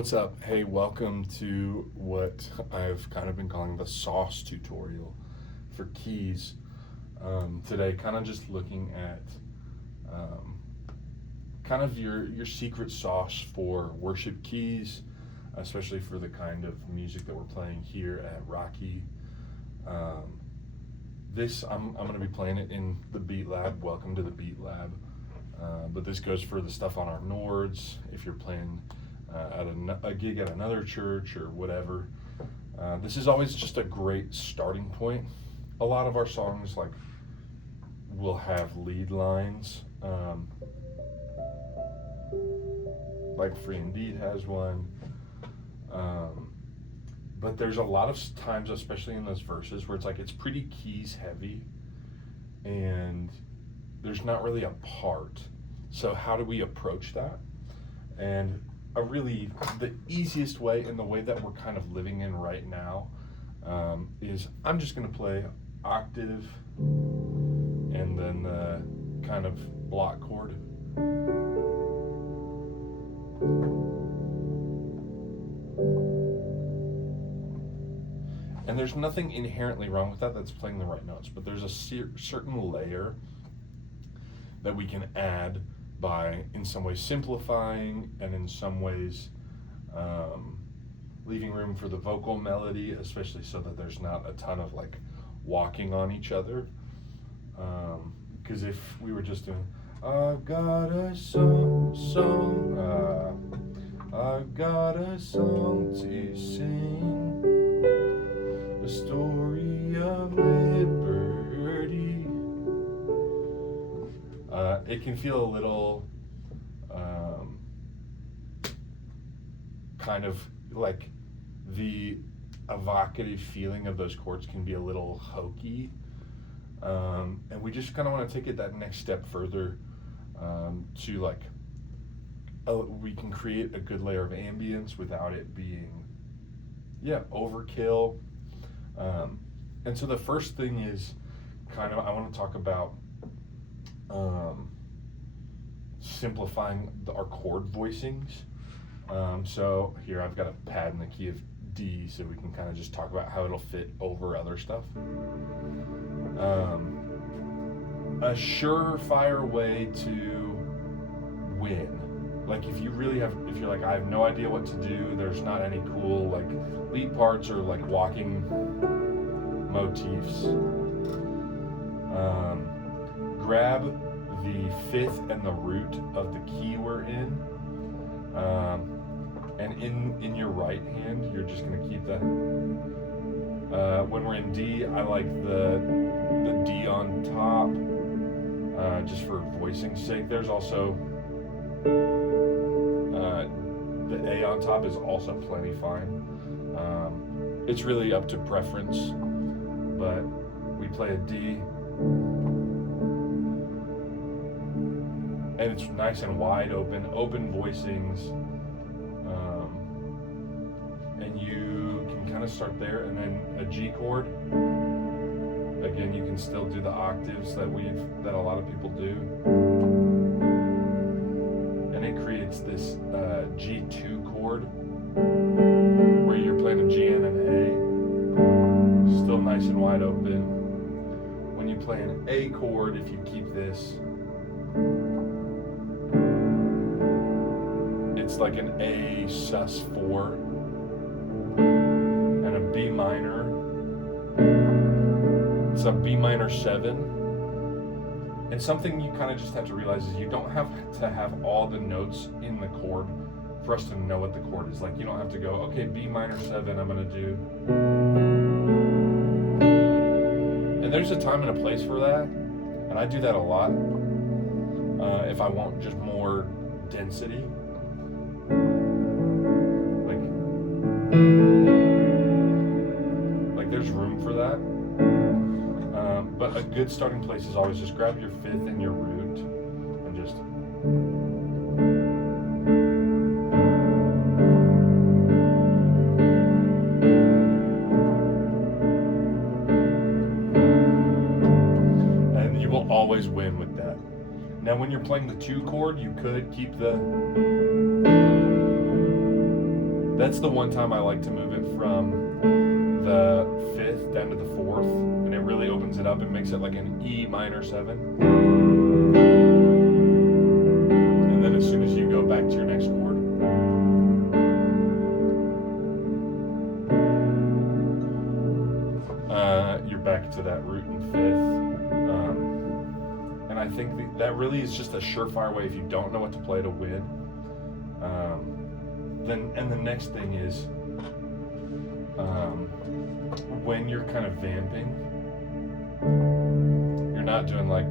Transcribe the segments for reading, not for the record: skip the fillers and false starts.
What's up? Hey, welcome to what I've kind of been calling the sauce tutorial for keys. Today, kind of just looking at um, kind of your secret sauce for worship keys, especially for the kind of music that we're playing here at Rocky. Um, I'm going to be playing it in the Beat Lab. Welcome to the Beat Lab. But this goes for the stuff on our Nords. If you're playing at a gig at another church or whatever, this is always just a great starting point. A lot of our songs will have lead lines, like Free Indeed has one. But there's a lot of times, especially in those verses, where it's pretty keys heavy, and there's not really a part. So how do we approach that? And the easiest way, and the way that we're kind of living in right now, is I'm just going to play octave and then the kind of block chord. And there's nothing inherently wrong with that. That's playing the right notes. But there's a certain layer that we can add by, in some ways, simplifying, and in some ways leaving room for the vocal melody, especially so that there's not a ton of walking on each other. Because if we were just doing, I've got a song, I've got a song to sing, a story of liberty. It can feel a little kind of like the evocative feeling of those chords can be a little hokey. And we just kind of want to take it that next step further, to we can create a good layer of ambience without it being, overkill. And so the first thing is I want to talk about simplifying our chord voicings. So here I've got a pad in the key of D, so we can kind of just talk about how it'll fit over other stuff. A surefire way to win. If you're like, I have no idea what to do, there's not any cool lead parts or walking motifs. Grab the fifth and the root of the key we're in. And in your right hand, you're just going to keep that. When we're in D, I like the D on top, just for voicing's sake. There's also the A on top is also plenty fine. It's really up to preference, but we play a D, and it's nice and wide open voicings. And you can kind of start there, and then a G chord. Again, you can still do the octaves that a lot of people do, and it creates this G2 chord where you're playing a G and an A, still nice and wide open. When you play an A chord, if you keep this, it's like an A sus4 and a B minor. It's a B minor 7. And something you kind of just have to realize is you don't have to have all the notes in the chord for us to know what the chord is. You don't have to go, okay, B minor 7, I'm going to do. And there's a time and a place for that. And I do that a lot. If I want just more density. There's room for that. But a good starting place is always just grab your fifth and your root and just. And you will always win with that. Now, when you're playing the 2 chord, you could keep the That's the one time I like to move it from the 5th down to the 4th, and it really opens it up and makes it like an E minor 7. And then as soon as you go back to your next chord, you're back to that root and 5th. And I think that really is just a surefire way if you don't know what to play to win. And the next thing is when you're kind of vamping, you're not doing like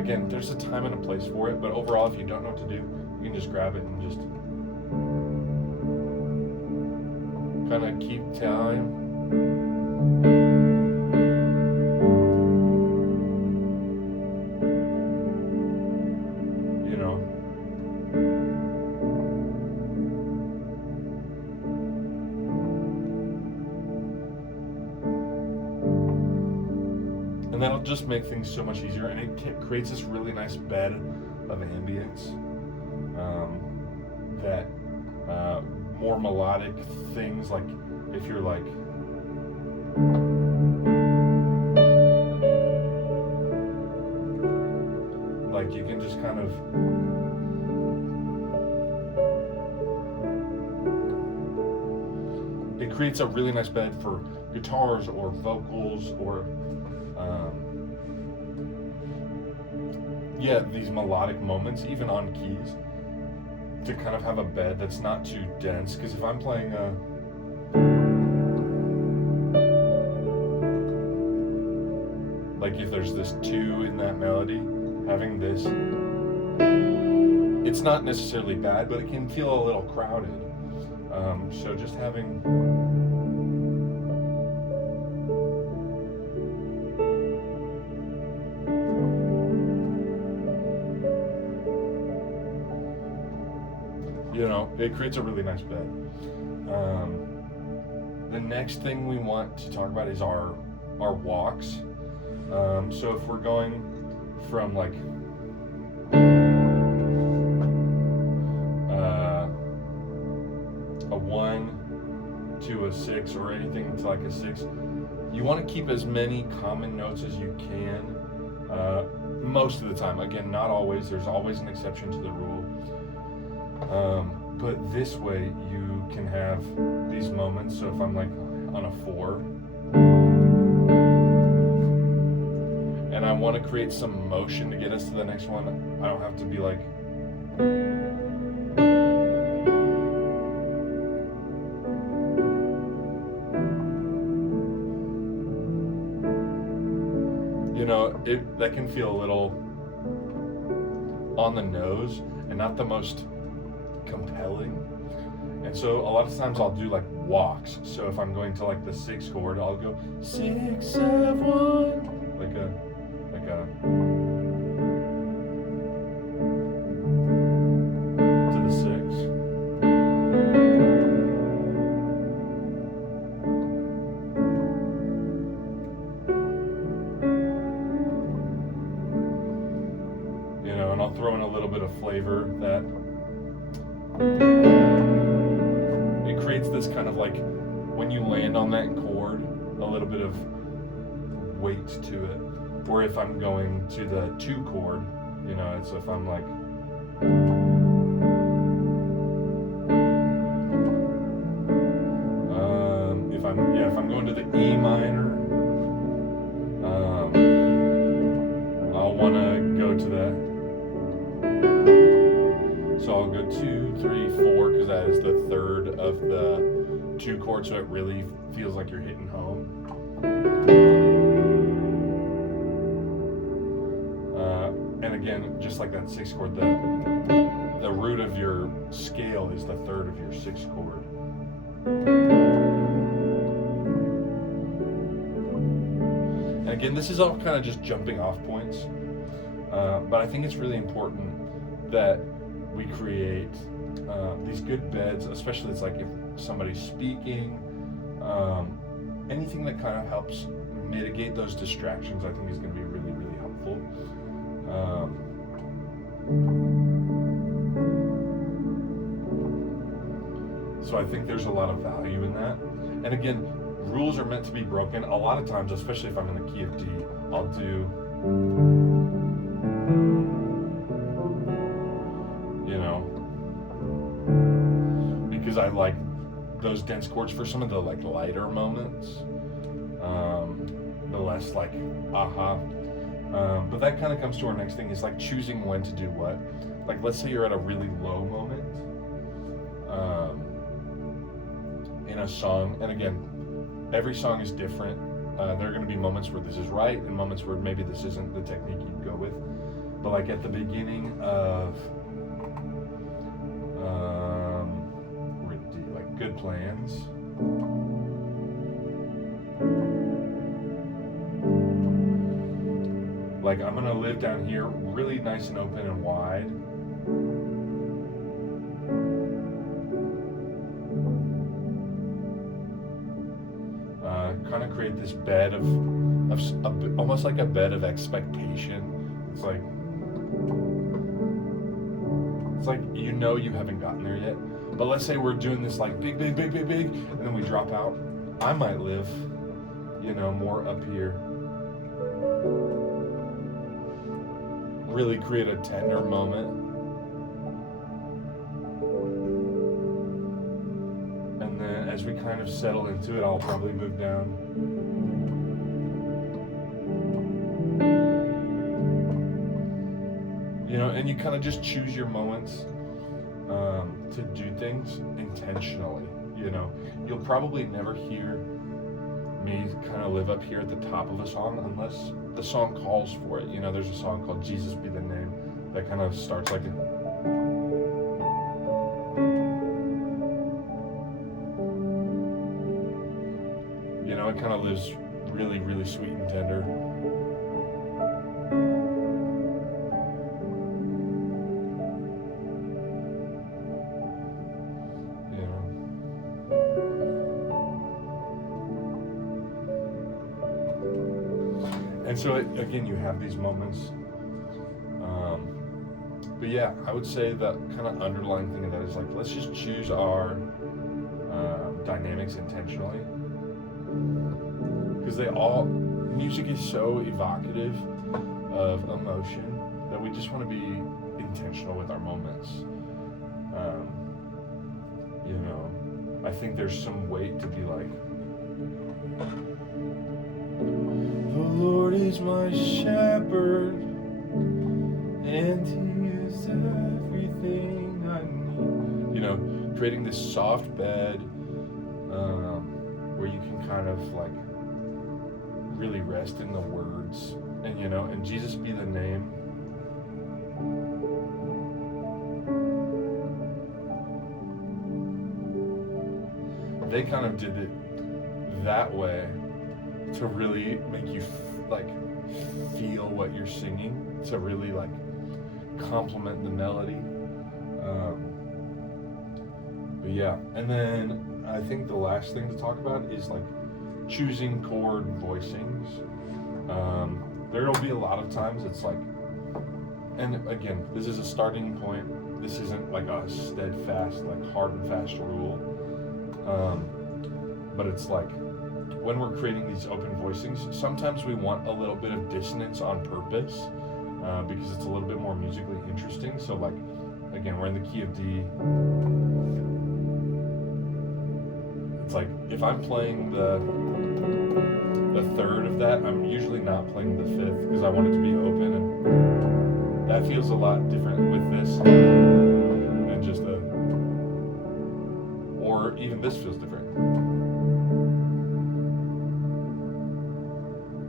again, there's a time and a place for it, but overall, if you don't know what to do, you can just grab it and just kind of keep time. And that'll just make things so much easier, and it creates this really nice bed of ambience that more melodic things, like if you're like you can just kind of it creates a really nice bed for guitars or vocals or these melodic moments, even on keys, to kind of have a bed that's not too dense. Because if I'm playing like if there's this 2 in that melody, having this, it's not necessarily bad, but it can feel a little crowded. So just having it creates a really nice bed. The next thing we want to talk about is our walks. So if we're going from like a 1 to a 6 or anything to like a 6, you want to keep as many common notes as you can most of the time. Again, not always. There's always an exception to the rule. But this way you can have these moments. So if I'm like on a 4 and I want to create some motion to get us to the next one, I don't have to be like that can feel a little on the nose and not the most compelling. And so a lot of times I'll do like walks. So if I'm going to like the 6 chord, I'll go 6, 7, 1, like a to the 6. And I'll throw in a little bit of flavor that it creates this kind of like, when you land on that chord, a little bit of weight to it. Or if I'm going to the 2 chord, it's if I'm like if I'm going to the E minor, I'll want to go to that. So I'll go 2, 3, 4, because that is the 3rd of the 2 chords, so it really feels like you're hitting home. And again, just like that 6th chord, the root of your scale is the 3rd of your 6th chord. And again, this is all kind of just jumping off points, but I think it's really important that we create these good beds, especially it's like if somebody's speaking, anything that kind of helps mitigate those distractions, I think is going to be really, really helpful. So I think there's a lot of value in that. And again, rules are meant to be broken. A lot of times, especially if I'm in the key of D, I'll do, because I like those dense chords for some of the like lighter moments, the less like but that kind of comes to our next thing, is like choosing when to do what. Like, let's say you're at a really low moment in a song, and again, every song is different. There are going to be moments where this is right and moments where maybe this isn't the technique you go with. But like at the beginning of like Good Plans, like I'm gonna live down here really nice and open and wide. Kind of create this bed of almost like a bed of expectation. It's like you haven't gotten there yet. But let's say we're doing this like big, and then we drop out. I might live, more up here. Really create a tender moment. And then as we kind of settle into it, I'll probably move down. And you kind of just choose your moments to do things intentionally. You'll probably never hear me kind of live up here at the top of a song unless the song calls for it. There's a song called Jesus Be the Name that kind of starts like it kind of lives really, really sweet and tender. And so again, you have these moments. But yeah, I would say the kind of underlying thing of that is like, let's just choose our dynamics intentionally. Because music is so evocative of emotion that we just want to be intentional with our moments. I think there's some weight to be like, the Lord is my shepherd, and He is everything I need. Creating this soft bed where you can kind of like really rest in the words, and Jesus Be the Name. They kind of did it that way to really make you feel what you're singing, to really like complement the melody. But yeah, and then I think the last thing to talk about is like choosing chord voicings. There'll be a lot of times it's like, and again, this is a starting point. This isn't like a steadfast, like hard and fast rule. But it's like, when we're creating these open voicings, sometimes we want a little bit of dissonance on purpose, because it's a little bit more musically interesting. So like, again, we're in the key of D. It's like, if I'm playing the third of that, I'm usually not playing the fifth because I want it to be open, and that feels a lot different with this than just or even this feels different.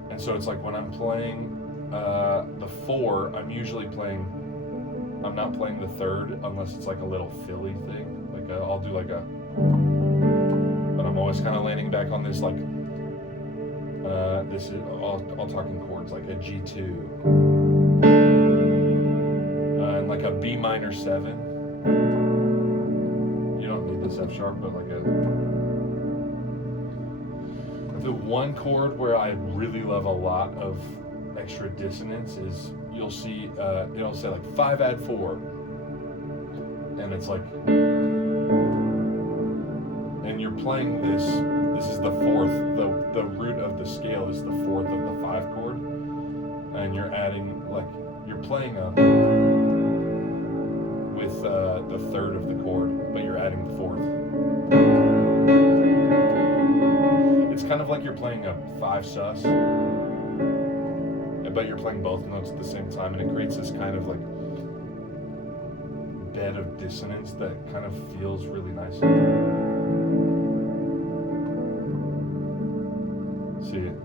And so it's like when I'm playing the four, I'm not playing the third unless it's like a little Philly thing. Like I'll do like but I'm always kind of landing back on this like, I'll talk in chords like a G2, and like a B minor 7. You don't need this F sharp, but like The one chord where I really love a lot of extra dissonance is you'll see it'll say like 5 add 4, and it's like, and you're playing this. This is the fourth. The root of the scale is the fourth of the 5 chord, and you're adding like you're playing with the third of the chord, but you're adding the fourth. It's kind of like you're playing a 5 sus, but you're playing both notes at the same time, and it creates this kind of like bed of dissonance that kind of feels really nice. See it?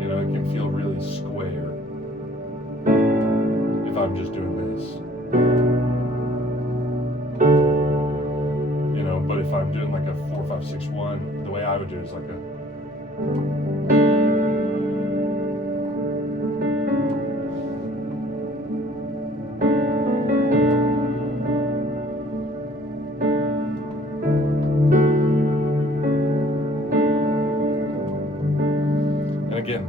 You know, it can feel really square if I'm just doing this. You know, but if I'm doing like a 4, 5, 6, 1, the way I would do it is like a. Again,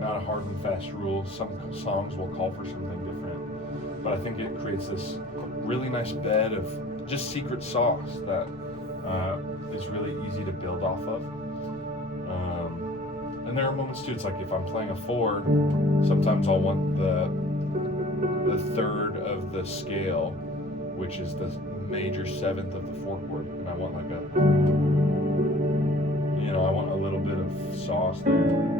not a hard and fast rule. Some songs will call for something different, but I think it creates this really nice bed of just secret sauce that is really easy to build off of. And there are moments too, it's like if I'm playing a 4, sometimes I'll want the third of the scale, which is the major 7th of the 4 chord, and I want like a, you know, I want a little bit of sauce there.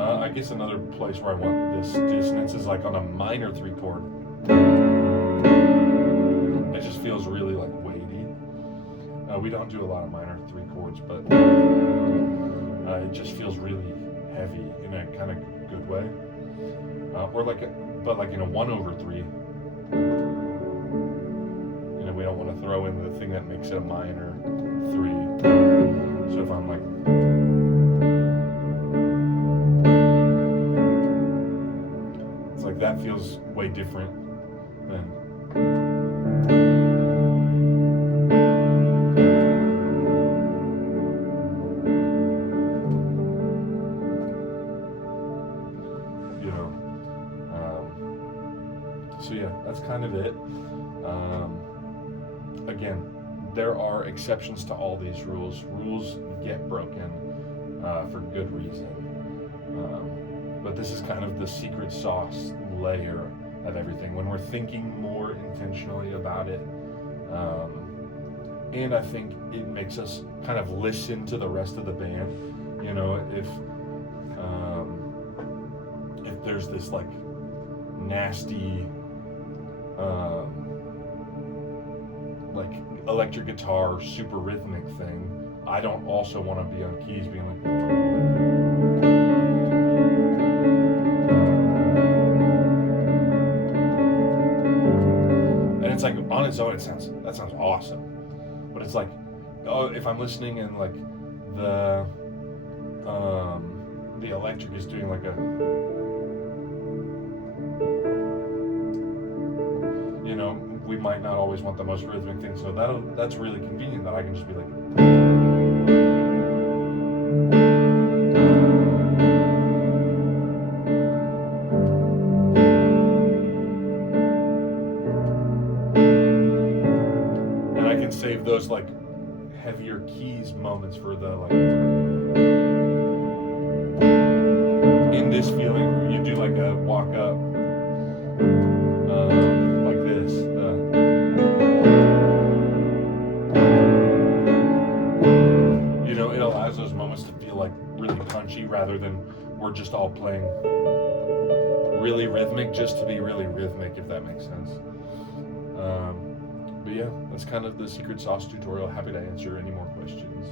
I guess another place where I want this dissonance is like on a minor 3 chord. It just feels really like weighty. We don't do a lot of minor 3 chords, but it just feels really heavy in a kind of good way. Or like, but like in a 1/3. You know, we don't want to throw in the thing that makes it a minor 3. So if I'm like. That feels way different than you know. So yeah, that's kind of it. Again, there are exceptions to all these rules. Rules get broken for good reason. But this is kind of the secret sauce layer of everything when we're thinking more intentionally about it. And I think it makes us kind of listen to the rest of the band. You know, if there's this like nasty like electric guitar super rhythmic thing, I don't also want to be on keys being like. It's like on its own, that sounds awesome, but it's like, oh, if I'm listening and like the electric is doing like a, you know, we might not always want the most rhythmic thing, so that's really convenient that I can just be like. Save those like heavier keys moments for the like in this feeling. You do like a walk up like this. You know, it allows those moments to feel like really punchy rather than we're just all playing really rhythmic just to be really rhythmic, if that makes sense. But yeah, that's kind of the secret sauce tutorial. Happy to answer any more questions.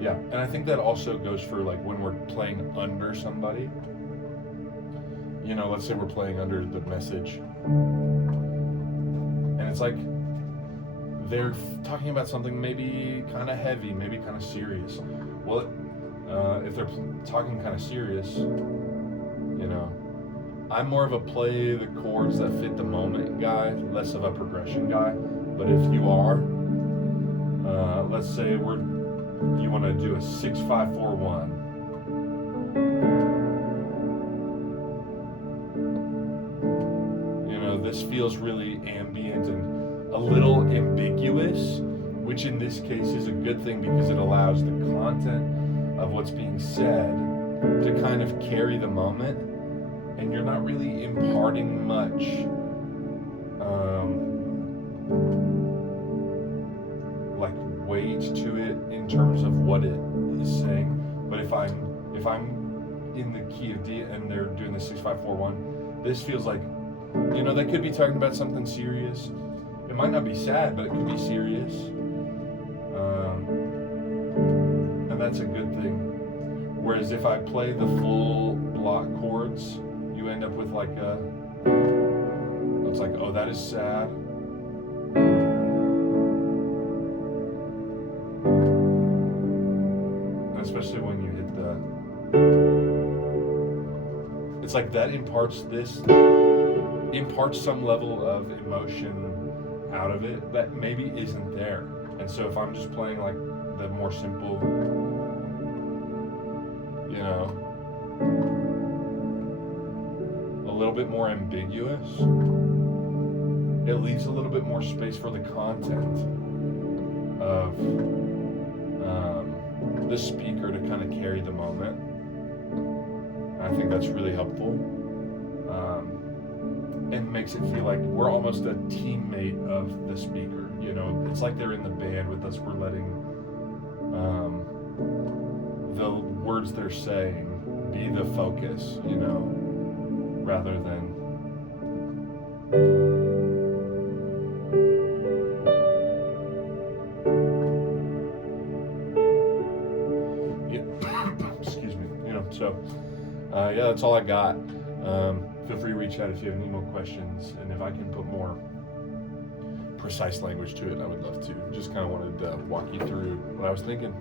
Yeah, and I think that also goes for like when we're playing under somebody. You know, let's say we're playing under the message, and it's like they're talking about something maybe kind of heavy, maybe kind of serious. Well, if they're talking kind of serious, You know, I'm more of a play the chords that fit the moment guy, less of a progression guy. But if you are, let's say you want to do a 6-5-4-1. You know, this feels really ambient and a little ambiguous, which in this case is a good thing because it allows the content of what's being said to kind of carry the moment, and you're not really imparting much like weight to it in terms of what it is saying. But if I'm in the key of D and they're doing the 6-5-4-1, this feels like, you know, they could be talking about something serious. It might not be sad, but it could be serious. And that's a good thing. Whereas if I play the full block chords, you end up with like it's like, oh, that is sad. And especially when you hit it's like that imparts some level of emotion out of it that maybe isn't there. And so if I'm just playing like the more simple, you know, a little bit more ambiguous, it leaves a little bit more space for the content of the speaker to kind of carry the moment. I think that's really helpful, and makes it feel like we're almost a teammate of the speaker. You know, it's like they're in the band with us. We're letting the words they're saying be the focus, you know, rather than excuse me, you know. So yeah, that's all I got. Feel free to reach out if you have any more questions, and if I can put more precise language to it, I would love to. Just kind of wanted to walk you through what I was thinking.